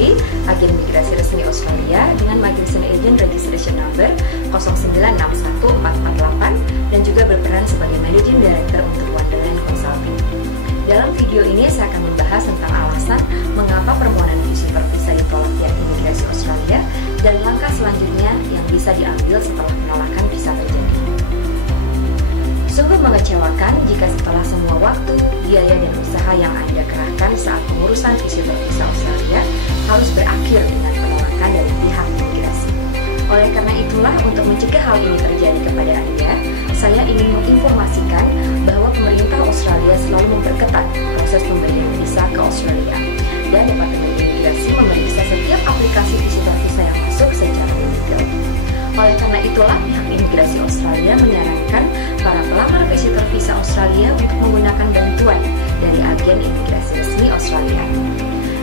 Februari, agen migrasi resmi Australia dengan Migration Agent Registration Number 0961448 dan juga berperan sebagai Managing Director untuk Wonderland Consulting. Dalam video ini saya akan membahas tentang alasan mengapa permohonan visitor visa ditolak pihak imigrasi Australia dan langkah selanjutnya yang bisa diambil setelah penolakan visa terjadi. Sungguh mengecewakan jika setelah semua waktu, biaya dan usaha yang Anda kerahkan saat pengurusan visitor visa Australia harus berakhir dengan penolakan dari pihak imigrasi. Oleh karena itulah, untuk mencegah hal ini terjadi kepada Anda, saya ingin menginformasikan bahwa pemerintah Australia selalu memperketat proses pemberian visa ke Australia dan Departemen Imigrasi memeriksa setiap aplikasi visitor visa yang masuk secara legal. Oleh karena itulah, pihak imigrasi Australia menyarankan para pelamar visitor visa Australia untuk menggunakan bantuan dari agen imigrasi resmi Australia.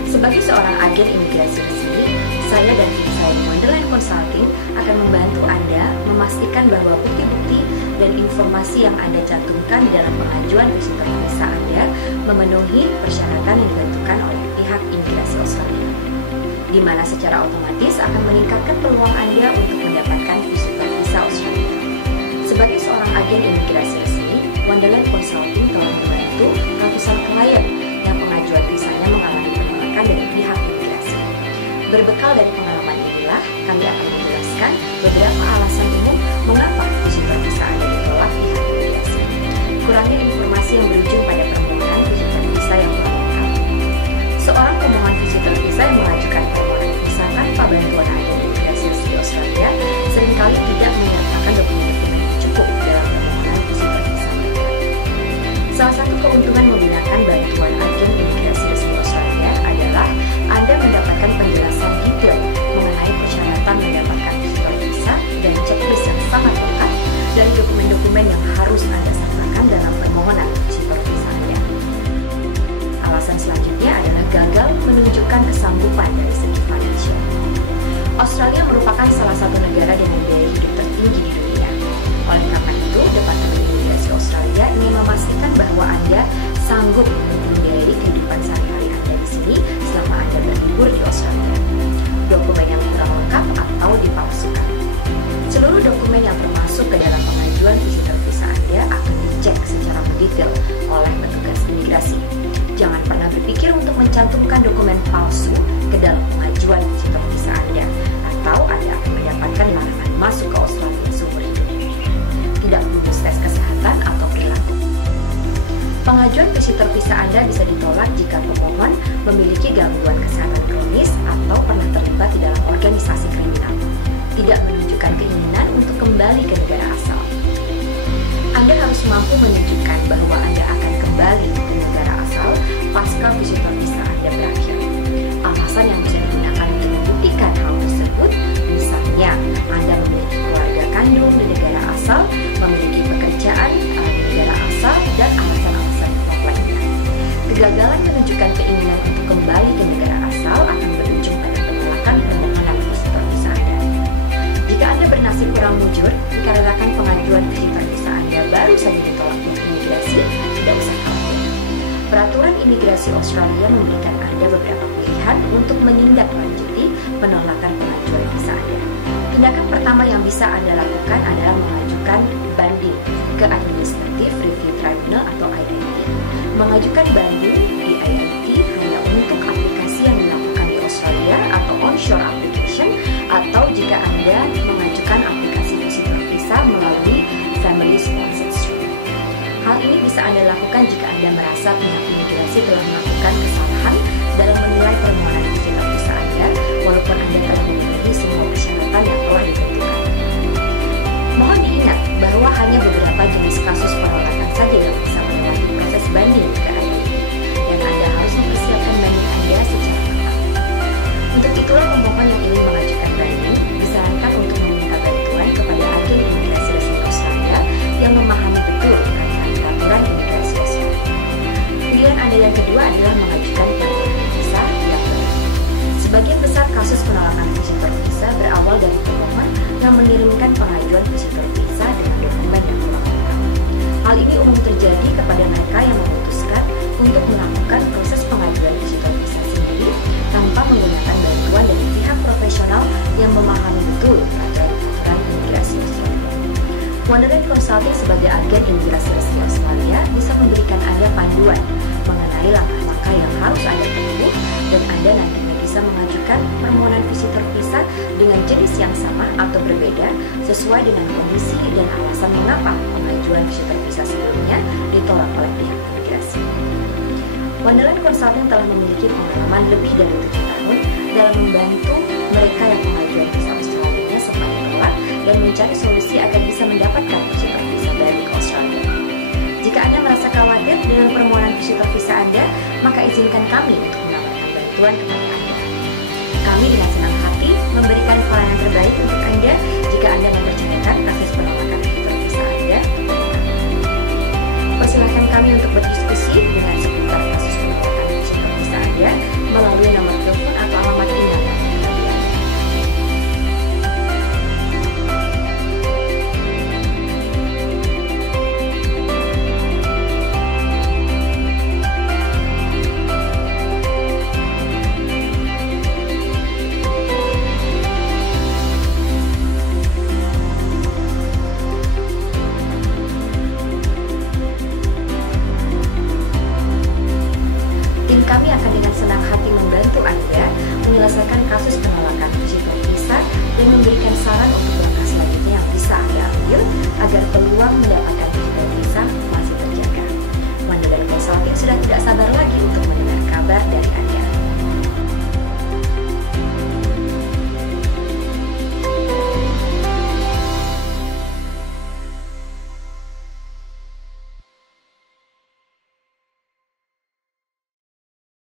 Sebagai seorang agen imigrasi resmi, saya dan tim saya di Wonderland Consulting akan membantu Anda memastikan bahwa bukti-bukti dan informasi yang Anda cantumkan di dalam pengajuan visitor visa Anda memenuhi persyaratan yang ditentukan oleh pihak imigrasi Australia, di mana secara otomatis akan meningkatkan peluang Anda untuk mendapatkan visitor visa Australia. Sebagai seorang agen imigrasi resmi, Wonderland Consulting telah membantu ratusan klien yang pengajuan visanya mengalami penolakan dari pihak imigrasi. Berbekal dari pengalaman inilah, kami akan menjelaskan beberapa alasan umum mengapa visitor visa Anda ditolak pihak imigrasi. Kurangnya informasi yang berujung pada permohonan visitor visa yang kurang lengkap. Seorang pemohon visitor visa yang mengajukan permohonan visa tanpa bantuan agen imigrasi resmi Australia seringkali tidak menyertakan dokumen-dokumen yang cukup dalam permohonan visitor visa mereka. Salah satu keuntungan menggunakan bantuan agen imigrasi resmi Australia adalah Anda mendapatkan penjelasan detail mengenai persyaratan mendapatkan visitor visa dan checklist yang sangat lengkap dari dokumen-dokumen yang harus Anda sertakan dalam permohonan visitor visa Anda. Alasan selanjutnya adalah gagal menunjukkan kesanggupan dari segi finansial. Australia merupakan salah satu negara dengan biaya hidup tertinggi di dunia. Oleh karena itu, Departemen Imigrasi Australia ingin memastikan bahwa Anda sanggup membiayai kehidupan sehari-hari Anda di sini selama Anda berlibur di Australia. Dokumen yang kurang lengkap atau dipalsukan. Seluruh dokumen yang termasuk ke dalam pengajuan visitor visa Anda akan dicek secara mendetail oleh petugas imigrasi. Jangan pernah berpikir untuk mencantumkan dokumen palsu ke dalam pengajuan visitor visa Anda, atau Anda akan mendapatkan larangan masuk ke Australia seumur hidup. Tidak lulus tes kesehatan atau perilaku. Pengajuan visitor visa Anda bisa ditolak jika pemohon memiliki gangguan kesehatan kronis atau pernah terlibat di dalam organisasi kriminal, tidak menunjukkan keinginan untuk kembali ke negara asal. Anda harus mampu menunjukkan bahwa Anda akan kembali ke negara asal pasca visitor visa Anda berakhir. Alasan yang bisa digunakan untuk membuktikan hal tersebut, misalnya Anda memiliki keluarga kandung di negara asal, memiliki pekerjaan di negara asal, dan alasan-alasan lainnya. Kegagalan menunjukkan keinginan untuk kembali ke negara asal akan berujung pada penolakan permohonan visitor visa Anda. Jika Anda bernasib kurang mujur dikarenakan pengajuan visitor visa Anda baru saja ditolak pihak imigrasi, tidak usah khawatir. Peraturan imigrasi Australia memberikan Anda beberapa pilihan untuk menindaklanjuti penolakan pengajuan visa Anda. Tindakan pertama yang bisa Anda lakukan adalah mengajukan banding ke Administrative Review Tribunal atau IRT. Mengajukan banding di IRT hanya untuk aplikasi yang dilakukan di Australia atau onshore application, atau jika Anda mengajukan aplikasi visitor visa melalui Family Sponsored Stream. Hal ini bisa Anda lakukan jika Anda merasa pihak imigrasi telah melakukan kesalahan dalam menilai permohonan visitor visa Anda, walaupun Anda telah memenuhi semua persyaratan yang telah ditentukan. Mohon diingat bahwa hanya beberapa jenis kasus penolakan saja yang bisa melewati proses banding ke IRT, dan Anda harus mempersiapkan banding Anda secara matang. Untuk itulah, pemohon yang ingin mengajukan banding disarankan untuk meminta bantuan kepada agen imigrasi resmi Australia yang memahami betul terkait peraturan imigrasi Australia. Pilihan Anda yang kedua adalah mengajukan permohonan visa yang baru. Sebagian besar kasus penolakan visitor visa berawal dari pemohon yang mengirimkan pengajuan visitor visa dengan dokumen yang kurang lengkap. Hal ini umum terjadi kepada mereka yang memutuskan untuk melakukan proses pengajuan visitor visa sendiri tanpa menggunakan yang memahami betul peraturan imigrasi Australia. Wonderland Consulting sebagai agen imigrasi resmi Australia bisa memberikan Anda panduan mengenai langkah-langkah yang harus Anda tempuh, dan Anda nantinya bisa mengajukan permohonan visitor visa dengan jenis yang sama atau berbeda sesuai dengan kondisi dan alasan mengapa pengajuan visitor visa sebelumnya ditolak oleh pihak imigrasi. Wonderland Consulting telah memiliki pengalaman lebih dari 7 tahun dalam membantu mereka yang pengajuan visa Australia sempat ditolak dan mencari solusi agar bisa mendapatkan visitor visa baru ke Australia. Jika Anda merasa khawatir dengan permohonan visitor visa Anda, maka izinkan kami untuk menawarkan bantuan kepada Anda. Kami dengan senang hati memberikan pelayanan terbaik untuk Anda jika Anda mempercayakan kasus penolakan visitor visa Anda. Persilahkan kami untuk berdiskusi dengan seputar kasus penolakan visitor visa Anda melalui nomor telepon atau alamat email yang tersedia. Kami akan dengan senang hati membantu Anda menyelesaikan kasus penolakan visitor visa dan memberikan saran untuk langkah selanjutnya yang bisa Anda ambil agar peluang mendapatkan visitor visa masih terjaga. Wonderland Consulting sudah